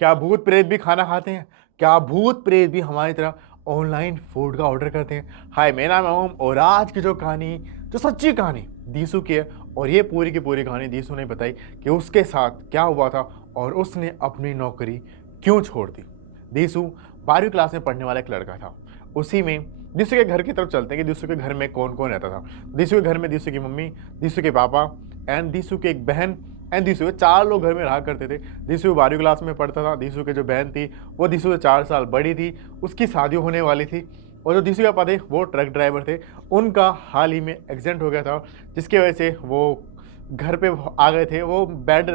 क्या भूत प्रेत भी खाना खाते हैं? क्या भूत प्रेत भी हमारी तरह ऑनलाइन फूड का ऑर्डर करते हैं? हाय, मेरा नाम है ओम और आज की जो कहानी, जो सच्ची कहानी दीसू की है, और ये पूरी की पूरी कहानी दीसू ने बताई कि उसके साथ क्या हुआ था और उसने अपनी नौकरी क्यों छोड़ दी। दीसू 12वीं क्लास में पढ़ने वाला एक लड़का था। उसी में दीसू के घर की तरफ चलते हैं कि दीसू के घर में कौन कौन रहता था। दीसू के घर में दीसू की मम्मी, दीसू के पापा एंड दीसू की एक बहन एंड दीसू के 4 लोग घर में रहा करते थे। दीसू 12वीं क्लास में पढ़ता था। दीसू की जो बहन थी वो दीसू से 4 साल बड़ी थी, उसकी शादी होने वाली थी। और जो दीसू के पापा थे वो ट्रक ड्राइवर थे। उनका हाल ही में एक्सीडेंट हो गया था, जिसकी वजह से वो घर पे आ गए थे। वो बेड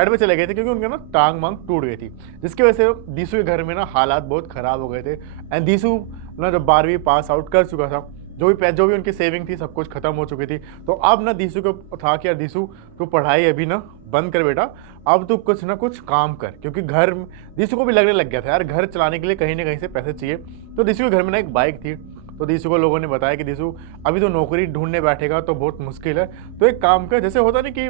पे चले गए थे क्योंकि उनका ना टांग मांग टूट गई थी, जिसकी वजह से दीसू के घर में ना हालात बहुत ख़राब हो गए थे। एंड दीसू ना जब 12वीं पास आउट कर चुका था, जो भी उनकी सेविंग थी सब कुछ खत्म हो चुकी थी। तो अब ना दीसू को था कि यार दीसू, तू पढ़ाई अभी ना बंद कर बेटा, अब तू कुछ ना कुछ काम कर, क्योंकि घर दीसू को भी लगने लग गया था यार घर चलाने के लिए कहीं ना कहीं से पैसे चाहिए। तो दीसू के घर में ना एक बाइक थी। तो दीसू को लोगों ने बताया कि दीसू, अभी तो नौकरी ढूंढने बैठेगा तो बहुत मुश्किल है, तो एक काम कर, जैसे होता नहीं कि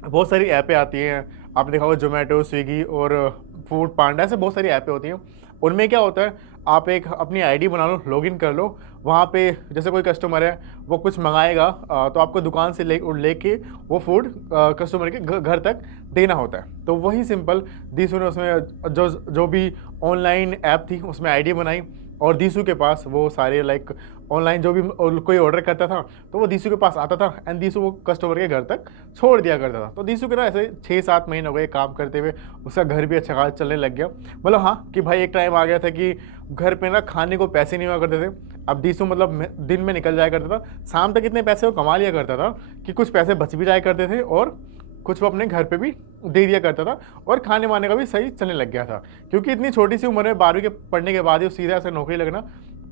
बहुत सारी ऐपें आती हैं, आपने देखा होगा जोमेटो, स्विगी और फूड पांडा, ऐसे बहुत सारी ऐपें होती हैं। उनमें क्या होता है, आप एक अपनी आईडी बना लो, लॉगिन कर लो। वहाँ पे जैसे कोई कस्टमर है वो कुछ मंगाएगा, तो आपको दुकान से लेके वो फूड कस्टमर के घर तक देना होता है। तो वही सिंपल दीसू ने उसमें जो जो भी ऑनलाइन ऐप थी उसमें आईडी बनाई, और दीसू के पास वो सारे लाइक ऑनलाइन जो भी कोई ऑर्डर करता था तो वो दीसू के पास आता था एंड दीसू वो कस्टमर के घर तक छोड़ दिया करता था। तो दीसू के ना ऐसे 6-7 महीने हो गए काम करते हुए, उसका घर भी अच्छा खासा चलने लग गया। मतलब हाँ कि भाई एक टाइम आ गया था कि घर पे ना खाने को पैसे नहीं हुआ करते थे। अब दीसू मतलब दिन में निकल जाया करता था, शाम तक इतने पैसे वो कमा लिया करता था कि कुछ पैसे बच भी जाया करते थे और कुछ वो अपने घर पे भी दे दिया करता था, और खाने वाने का भी सही चलने लग गया था। क्योंकि इतनी छोटी सी उम्र में 12वीं के पढ़ने के बाद ही सीधा ऐसे नौकरी लगना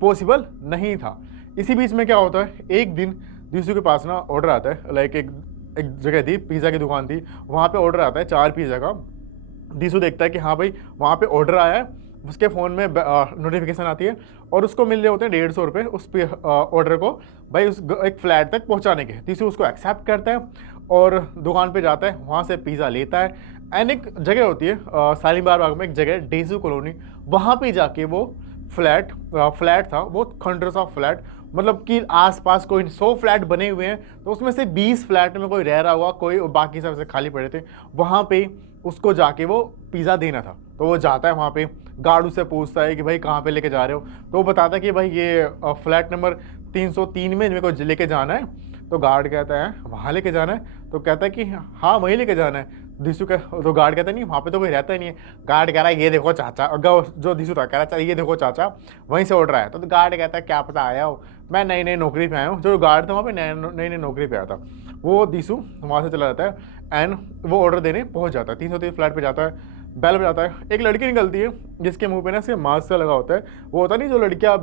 पॉसिबल नहीं था। इसी बीच में क्या होता है, एक दिन दीसू के पास ना ऑर्डर आता है, लाइक एक एक जगह थी, पिज़्ज़ा की दुकान थी, वहाँ पे ऑर्डर आता है 4 पिज़्ज़ा का। दीसू देखता है कि हाँ भाई वहाँ पे ऑर्डर आया है, उसके फ़ोन में नोटिफिकेशन आती है और उसको मिल रहे होते हैं 150 रुपये उस ऑर्डर को भाई उस एक फ्लैट तक पहुँचाने के। दीसू उसको एक्सेप्ट करता है और दुकान पे जाता है, वहाँ से पिज़्ज़ा लेता है। एंड एक जगह होती है शालीमार बाग में एक जगह डेजू कॉलोनी, वहाँ पे जाके वो फ्लैट था, वो खंडर सा फ्लैट, मतलब कि आसपास कोई 100 फ्लैट बने हुए हैं, तो उसमें से 20 फ्लैट में कोई रह रहा हुआ, कोई बाकी सब से खाली पड़े थे। वहाँ पे उसको जाके वो पिज़्ज़ा देना था। तो वो जाता है वहाँ पे, गार्ड उससे पूछता है कि भाई कहाँ पे लेके जा रहे हो, तो वो बताता है कि भाई ये फ्लैट नंबर 303 में मेरे को लेके जाना है। तो गार्ड कहता है वहाँ लेके जाना है, तो कहता है कि हाँ वहीं लेके जाना है। दीसू का तो गार्ड कहता है नहीं वहाँ पे तो कोई रहता ही नहीं है। गार्ड कह रहा है ये देखो चाचा, जो दीसू था कह रहा है ये देखो चाचा वहीं से ऑर्डर आया। तो गार्ड कहता है क्या पता आया हो, मैं नई नई नौकरी पे आया हूँ। जो गार्ड था वहाँ पे नई नई नौकरी पे आया था। वो दीसू वहाँ से चला जाता है एंड वो ऑर्डर देने पहुँच जाता है। 303 फ्लैट पे जाता है, बेल बजाता है, एक लड़की निकलती है जिसके मुंह पे ना सिर्फ मास्क सा लगा होता है। वो होता नहीं जो लड़कियाँ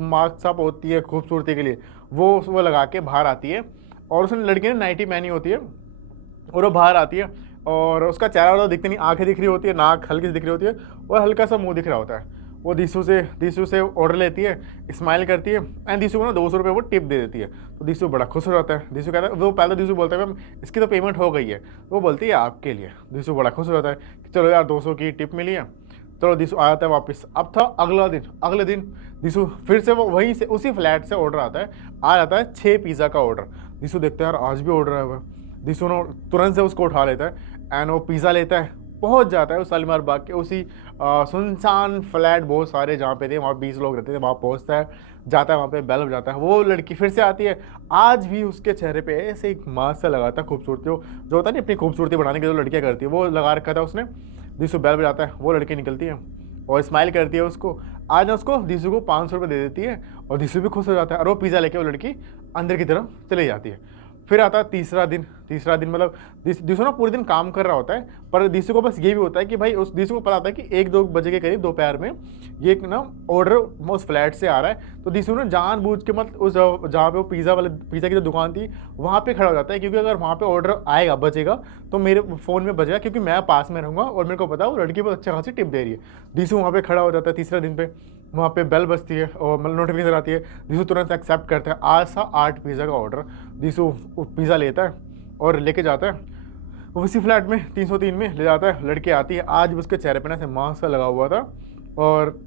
मास्क साफ होती है खूबसूरती के लिए, वो लगा के बाहर आती है। और उसने लड़की ने नाइटी पहनी होती है और वो बाहर आती है, और उसका चेहरा वाला दिखता नहीं, आंखें दिख रही होती है, नाक हल्की सी दिख रही होती है और हल्का सा मुंह दिख रहा होता है। वो दीसू से ऑर्डर लेती है, स्माइल करती है एंड दीसू को ना 200 रुपये वो टिप दे देती है। तो दीसू बड़ा खुश हो जाता है। दीसू कहता है, वो पहले दीसू बोलता है मैम इसकी तो पेमेंट हो गई है, वो बोलती है आपके लिए। दीसू बड़ा खुश हो जाता है कि चलो यार 200 की टिप मिली है। चलो दीसू आ जाता है वापस। अब था अगले दिन दीसू फिर से वो वहीं से उसी फ्लैट से ऑर्डर आता है, आ जाता है 6 पिज़्ज़ा का ऑर्डर। दीसू देखता है यार आज भी ऑर्डर आया हुआ है। दीसू ने तुरंत से उसको उठा लेता है एंड वो पिज़्ज़ा लेता है, पहुंच जाता है उस शालीमार बाग के उसी सुनसान फ्लैट, बहुत सारे जहाँ पे थे वहाँ 20 लोग रहते थे, वहाँ पहुँचता है, जाता है वहाँ पे बेल बजाता है। वो लड़की फिर से आती है, आज भी उसके चेहरे पे ऐसे एक मास्क सा लगा था खूबसूरती, जो होता है नहीं अपनी खूबसूरती बढ़ाने की जो लड़कियाँ करती है वो लगा रखा था उसने। दीसू बेल बजाता है, वो लड़की निकलती है और स्माइल करती है उसको। आज ना उसको दीसू को 500 रुपये दे देती है और दीसू भी खुश हो जाता है, और वो पिज़्ज़ा लेके वो लड़की अंदर की तरफ चली जाती है। फिर आता है तीसरा दिन मतलब दीसू ना पूरे दिन काम कर रहा होता है, पर दीसू को बस ये भी होता है कि भाई उस दीसू को पता था कि 1-2 बजे के करीब दोपहर में ये एक ना ऑर्डर उस फ्लैट से आ रहा है। तो दीसू ने जानबूझ के मत उस जहाँ पे वो पिज़्ज़ा की जो दुकान थी वहाँ पे खड़ा हो जाता है, क्योंकि अगर वहाँ पे ऑर्डर आएगा बचेगा तो मेरे फ़ोन में बचेगा, क्योंकि मैं पास में रहूँगा और मेरे को पता है वो लड़की बहुत अच्छा खासी टिप दे रही है। दीसू वहाँ पे खड़ा हो जाता है तीसरे दिन पे, वहाँ पे बेल बजती है और मतलब नोटिफिकेशन आती है। दीसू तुरंत एक्सेप्ट करता है, आज सा 8 पिज़्ज़ा का ऑर्डर। दीसू पिज़्ज़ा लेता है और लेके जाता है उसी फ्लैट में 303 में ले जाता है, लड़की आती है, आज भी उसके चेहरे पे ना ऐसे मास्क लगा हुआ था और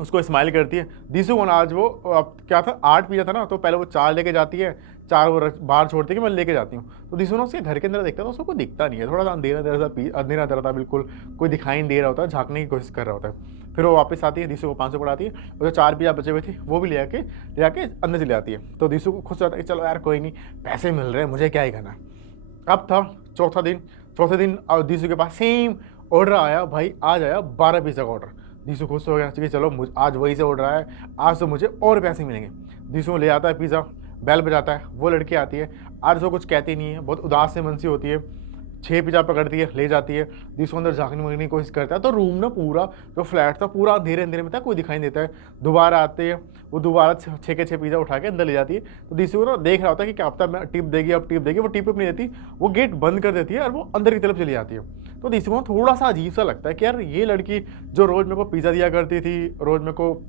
उसको स्माइल करती है। दीसू को ना आज वो अब क्या था 8 पिया था ना, तो पहले वो 4 लेके जाती है, 4 वो बाहर छोड़ती है कि मैं लेके जाती हूँ। तो दीसू ना उसके घर के अंदर देखता है तो उसको कोई दिखता नहीं है, थोड़ा सा अंधेरा अंधेरा सा अंधेरा अंधेरा था बिल्कुल, कोई दिखाई नहीं दे रहा होता है, झाँकने की कोशिश कर रहा होता है। फिर वो वापस आती है, दीसू को 500 पड़ाती है और जो 4 पिया बचे हुए थे वो भी ले आके अंदर चली आती है। तो दीसू को खुश हो जाता है कि चलो यार कोई नहीं, पैसे मिल रहे हैं, मुझे क्या ही करना। अब था चौथे दिन दीसू के पास सेम ऑर्डर आया भाई, आज आया 12 पिज़्ज़ा का ऑर्डर। दीसू खुश हो गया कि चलो आज वही से ऑर्डर आया, आज तो मुझे और पैसे मिलेंगे। दीसू ले आता है पिज़्ज़ा, बेल बजाता है, वो लड़की आती है, आज उसको कुछ कहती नहीं है, बहुत उदास से मन सी होती है, 6 पिज़्ज़ा पकड़ती है, ले जाती है। दीसू अंदर झाँकने वाकने की कोशिश करता है तो रूम ना पूरा जो फ्लैट था पूरा अंधेरे अंधेरे में था, कोई दिखाई नहीं देता है। दोबारा आते हैं, वो दोबारा 6 के 6 पिज़्ज़ा उठा के अंदर ले जाती है। तो दीसू ना देख रहा होता है कि क्या पता मैं टिप देगी, अब टिप देगी, वो टिप नहीं देती, वो गेट बंद कर देती है और वो अंदर की तरफ चली जाती है। तो दीसू को थोड़ा सा अजीब सा लगता है कि यार ये लड़की जो रोज़ मेरे को पिज़्ज़ा दिया करती थी, रोज़ मेरे को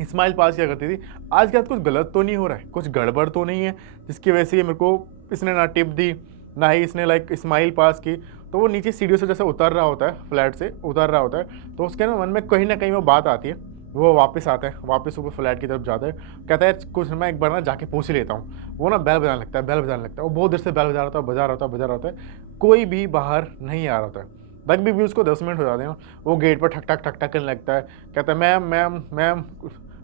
स्माइल पास किया करती थी, आज के बाद कुछ गलत तो नहीं हो रहा है, कुछ गड़बड़ तो नहीं है जिसकी वजह से मेरे को इसने ना टिप दी, ना ही इसने लाइक स्माइल पास की। तो वो नीचे सीढ़ियों से जैसे उतर रहा होता है, फ्लैट से उतर रहा होता है, तो उसके ना कहीं वो बात आती है। वो वापस आता है, वापस ऊपर फ्लैट की तरफ जाता है, कहता है कुछ मैं एक बार ना जाके पूछ ही लेता हूँ। वो ना बेल बजाने लगता है, वो बहुत देर से बेल बजा रहा होता है, कोई भी बाहर नहीं आ रहा होता है। लगभग भी उसको 10 मिनट हो जाते हैं। वो गेट पर ठक ठक ठक ठक करने लगता है, कहता है मैम मैम मैम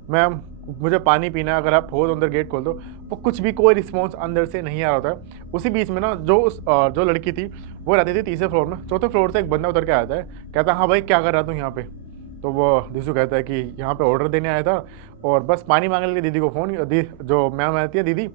मैम मुझे पानी पीना है, अगर आप हो तो अंदर गेट खोल दो। वो कुछ भी कोई रिस्पॉन्स अंदर से नहीं आ रहा था। उसी बीच में ना जो लड़की थी वो रहती थी तीसरे फ्लोर में, चौथे फ्लोर से एक बंदा उतर के आता है, कहता है हाँ भाई क्या कर रहा तू यहाँ पे। तो वो दीसू कहता है कि यहाँ पे ऑर्डर देने आया था और बस पानी मांगने के लिए दीदी को फ़ोन जो मैम आती है दीदी,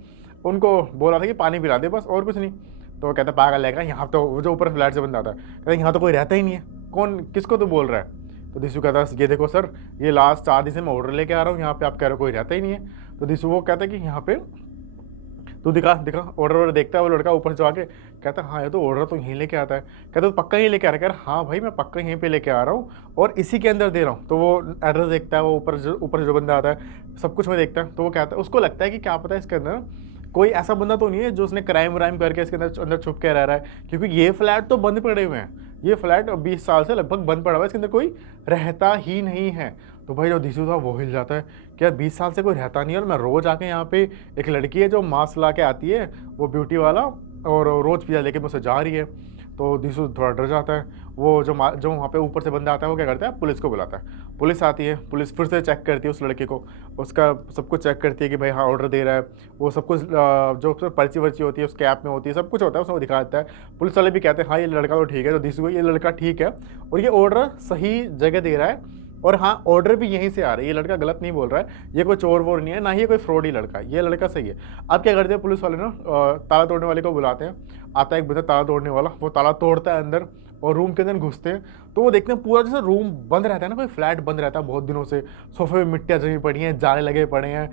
उनको बोला था कि पानी पिला दे बस, और कुछ नहीं। तो वो कहता है पागल है, यहाँ तो वो जो ऊपर फ्लैट से बंदा आता है, कहता है यहाँ तो कोई रहता ही नहीं है, कौन किसको तो बोल रहा है। तो दीसू कहता है ये देखो सर, ये लास्ट 4 दिन से मैं ऑर्डर लेके आ रहा हूँ, यहाँ पे आप कह रहे हो कोई रहता ही नहीं है। तो दीसू वो कहता है कि यहाँ पे तू दिखा ऑर्डर देखता है। वो लड़का ऊपर से आके कहता है हाँ ये तो ऑर्डर तो यहीं लेके आता है। कहता तो पक्का यहीं लेके आ रहा है। कह रहा हाँ भाई मैं पक्का यहीं पे लेके आ रहा हूँ और इसी के अंदर दे रहा हूँ। तो वो एड्रेस देखता है, वो ऊपर जो बंदा आता है सब कुछ में देखता है। तो वो कहता है, उसको लगता है कि क्या पता है इसके अंदर कोई ऐसा बंदा तो नहीं है जो उसने क्राइम व्राइम करके इसके अंदर छुप के रह रहा है, क्योंकि ये फ्लैट तो बंद पड़े हुए हैं, ये फ्लैट 20 साल से लगभग बंद पड़ा हुआ है, इसके अंदर कोई रहता ही नहीं है। तो भाई जो दीसू था वो हिल जाता है कि यार 20 साल से कोई रहता नहीं है और मैं रोज़ आके यहाँ पे, एक लड़की है जो मास्क ला के आती है, वो ब्यूटी वाला, और रोज़ पिज़्ज़ा लेके मुझसे जा रही है। तो दीसू थोड़ा डर जाता है। वो जो वहाँ पे ऊपर से बंदा आता है वो क्या करता है, पुलिस को बुलाता है। पुलिस आती है, पुलिस फिर से चेक करती है उस लड़के को, उसका सब कुछ चेक करती है कि भाई हाँ ऑर्डर दे रहा है, वो सब कुछ जो पर्ची वर्ची होती है उसके ऐप में होती है, सब कुछ होता है उसमें दिखा देता है। पुलिस वाले भी कहते हैं हाँ ये लड़का तो ठीक है। तो दीसू को ये लड़का ठीक है और ये ऑर्डर सही जगह दे रहा है, और हाँ ऑर्डर भी यहीं से आ रहा है, ये लड़का गलत नहीं बोल रहा है, ये कोई चोर वोर नहीं है, ना ही ये कोई फ्रॉड ही लड़का है, ये लड़का सही है। अब क्या करते हैं पुलिस वाले ना, ताला तोड़ने वाले को बुलाते हैं। आता है एक बंदा ताला तोड़ने वाला, वो ताला तोड़ता है अंदर और रूम के अंदर घुसते हैं। तो वो देखते हैं पूरा जैसे रूम बंद रहता है ना, कोई फ्लैट बंद रहता है बहुत दिनों से, सोफे में मिट्टियाँ जमी पड़ी हैं, जाले लगे पड़े हैं,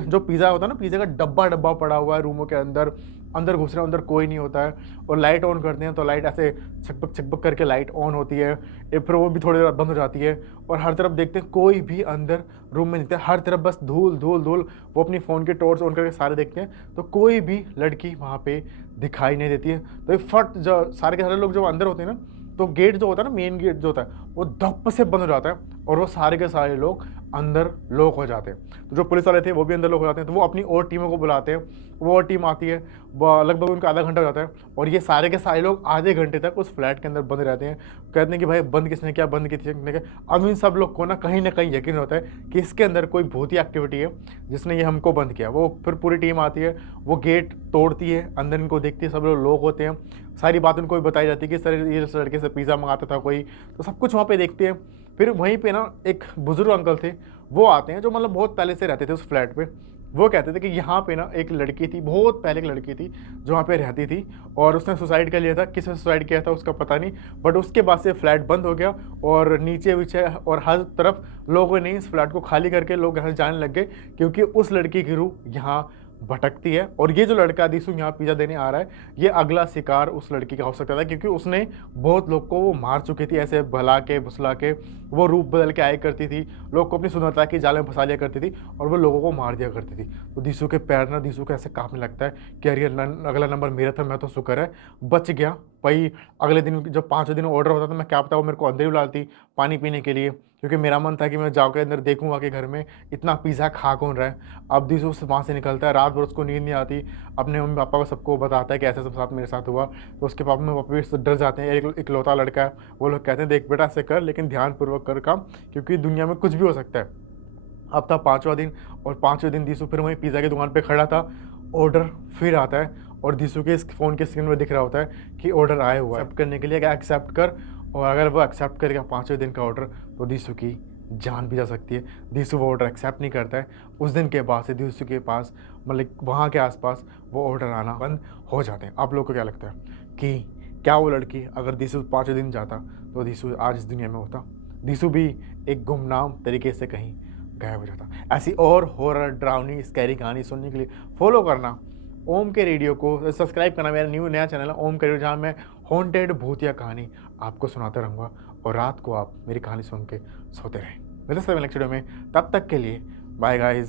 जो पिज़्ज़ा होता है ना, पिज़्ज़ा का डब्बा पड़ा हुआ है रूमों के अंदर, अंदर घुस रहे हैं, अंदर कोई नहीं होता है। और लाइट ऑन करते हैं तो लाइट ऐसे छकपक करके लाइट ऑन होती है, फिर वो भी थोड़ी देर बंद हो जाती है। और हर तरफ देखते हैं कोई भी अंदर रूम में नहीं था, हर तरफ बस धूल धूल धूल। वो अपनी फ़ोन के टॉर्च ऑन करके सारे देखते हैं तो कोई भी लड़की वहाँ पे दिखाई नहीं देती है। तो ये फट जो सारे के सारे लोग जो अंदर होते हैं ना, तो गेट जो होता है ना, मेन गेट जो होता है वो धप से बंद हो जाता है और वो सारे के सारे लोग अंदर लॉक हो जाते हैं। तो जो पुलिस वाले थे वो भी अंदर लॉक हो जाते हैं। तो वो अपनी और टीमों को बुलाते हैं, वो और टीम आती है, लगभग उनका आधा घंटा हो जाता है और ये सारे के सारे लोग आधे घंटे तक उस फ्लैट के अंदर बंद रहते हैं। कहते हैं कि भाई बंद किसने किया, बंद किसने किया। अब इन सब लोग को ना कहीं यकीन होता है कि इसके अंदर कोई भूती एक्टिविटी है जिसने ये हमको बंद किया। वो फिर पूरी टीम आती है, वो गेट तोड़ती है, अंदर इनको देखती है, सब लोग होते हैं, सारी बात उनको भी बताई जाती है कि सर ये लड़के से पिज़्ज़ा मंगाता था कोई, तो सब कुछ वहाँ पे देखते हैं। फिर वहीं पे ना एक बुजुर्ग अंकल थे, वो आते हैं जो मतलब बहुत पहले से रहते थे उस फ्लैट पे। वो कहते थे कि यहाँ पे ना एक लड़की थी, बहुत पहले एक लड़की थी जो वहाँ पे रहती थी और उसने सुसाइड कर लिया था। किसने सुसाइड किया था उसका पता नहीं, बट उसके बाद से फ्लैट बंद हो गया और नीचे वीचे और हर तरफ लोगों ने इस फ्लैट को खाली करके लोग यहाँ जाने लग गए, क्योंकि उस लड़की की रूह यहाँ भटकती है। और ये जो लड़का दीसू यहाँ पिज़्ज़ा देने आ रहा है, ये अगला शिकार उस लड़की का हो सकता था, क्योंकि उसने बहुत लोग को वो मार चुकी थी, ऐसे भला के भुसला के वो रूप बदल के आया करती थी, लोग को अपनी सुंदरता की जाल में फंसा लिया करती थी और वो लोगों को मार दिया करती थी। तो दीसू के पैर ना, दीसू को ऐसे कांपने लगता है कि यार ये अगला नंबर मेरा था, मैं तो शुक्र है बच गया। वही अगले दिन जब 5वें दिन ऑर्डर होता था, मैं क्या पता वो मेरे को अंदर ही बुलाती पानी पीने के लिए, क्योंकि मेरा मन था कि मैं जाके अंदर देखूँगा कि घर में इतना पिज़्ज़ा खा कौन रहा है। अब दिसू वहाँ से निकलता है, रात भर उसको नींद नहीं आती, अपने मम्मी पापा को सबको बताता है कि ऐसा सब साथ मेरे साथ हुआ। तो उसके पापा भी डर जाते हैं, एक इकलौता लड़का है। वो लोग कहते हैं देख बेटा ऐसे कर, लेकिन ध्यानपूर्वक कर काम, क्योंकि दुनिया में कुछ भी हो सकता है। अब था 5वां दिन, और 5वें दिन दिसू फिर वहीं पिज़्ज़ा की दुकान पे खड़ा था। ऑर्डर फिर आता है और दिसू के फ़ोन के स्क्रीन में दिख रहा होता है कि ऑर्डर आया हुआ है। एक्सेप्ट करने के लिए क्या एक्सेप्ट कर, और अगर वो एक्सेप्ट करेगा 5वें दिन का ऑर्डर तो दिसू की जान भी जा सकती है। दिसू वो ऑर्डर एक्सेप्ट नहीं करता है। उस दिन के बाद से दिसू के पास मतलब वहाँ के आसपास वो ऑर्डर आना बंद हो जाते हैं। आप लोगों को क्या लगता है कि क्या वो लड़की अगर दिसू 5वें दिन जाता तो दिसू आज इस दुनिया में होता? दिसू भी एक गुमनाम तरीके से कहीं गायब हो जाता। ऐसी और हॉरर डरावनी स्कैरी कहानी सुनने के लिए फॉलो करना ओम के रेडियो को, सब्सक्राइब करना। मेरा नया चैनल है ओम के रेडियो, जहाँ मैं हॉन्टेड भूतिया कहानी आपको सुनाता रहूँगा, और रात को आप मेरी कहानी सुन के सोते रहें। मिलते हैं नेक्स्ट वीडियो में, तब तक के लिए बाय गाइस।